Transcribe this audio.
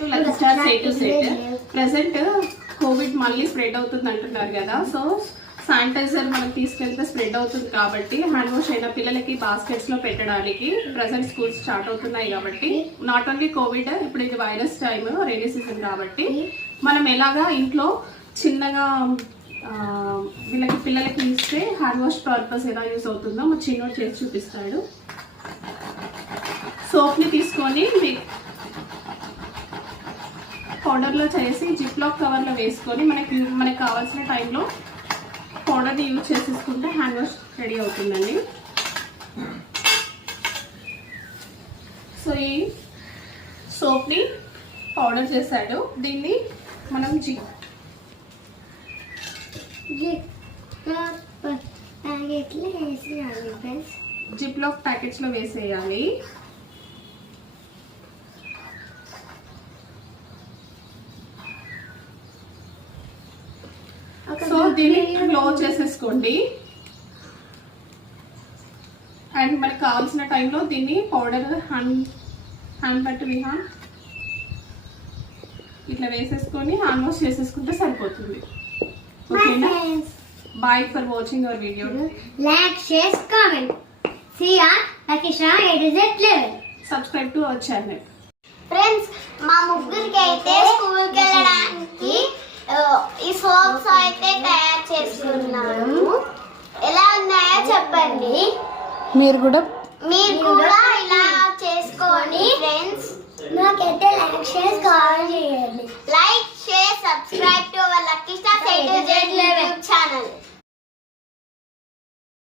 To lucky star set to set. Present Covid మళ్ళీ spread అవుతుంది అంటున్నారు కదా, సో శానిటైజర్ మనం తీసుకెళ్తే స్ప్రెడ్ అవుతుంది కాబట్టి హ్యాండ్ వాష్ అయిన పిల్లలకి బాస్కెట్స్ లో పెట్టడానికి ప్రెసెంట్ స్కూల్స్ స్టార్ట్ అవుతున్నాయి కాబట్టి నాట్ ఓన్లీ కోవిడ్, ఇప్పుడు ఇది వైరస్ టైమ్, రైనీ సీజన్ కాబట్టి మనం ఎలాగా ఇంట్లో చిన్నగా వీళ్ళకి పిల్లలకి ఇస్తే హ్యాండ్ వాష్ పర్పస్ ఎలా యూస్ అవుతుందో మా చిన్నోడు చేసి చూపిస్తాడు. సోప్ని తీసుకొని పౌడర్లో చేసి జిప్లాక్ కవర్లో వేసుకొని మనకి కావాల్సిన టైంలో పౌడర్ని యూజ్ చేసేసుకుంటే హ్యాండ్ వాష్ రెడీ అవుతుందండి. సో ఈ సోప్ని పౌడర్ చేశాడు, దీన్ని మనం జిప్లాక్ ప్యాకెట్స్లో వేసేయాలి. సో దీన్ని క్లోజ్ చేసేసుకోండి. అండ్ మనకు కావాల్సిన టైంలో దీన్ని పౌడర్ హ్యాండ్ బట్ విహాన్ ఇట్లా వేసేసుకొని హ్యాండ్ వాష్ చేసేసుకుంటే సరిపోతుంది. ఓకేనా? Bye for watching our video. Like, share, comment. See ya. Lucky Star A to Z level. Subscribe to our channel. Friends, మా ముగ్గురికి అయితే స్కూల్కి వెళ్ళడానికి ఈ సోప్స్ అయితే తయారు చేసుకున్నాను. ఎలా ఉన్నాయో చెప్పండి. మీరు కూడా ఇలా చేసుకొని ఫ్రెండ్స్ నాకైతే లైక్ షేర్ కామెంట్ చేయండి. Like share subscribe to our lucky star A to Z level channel.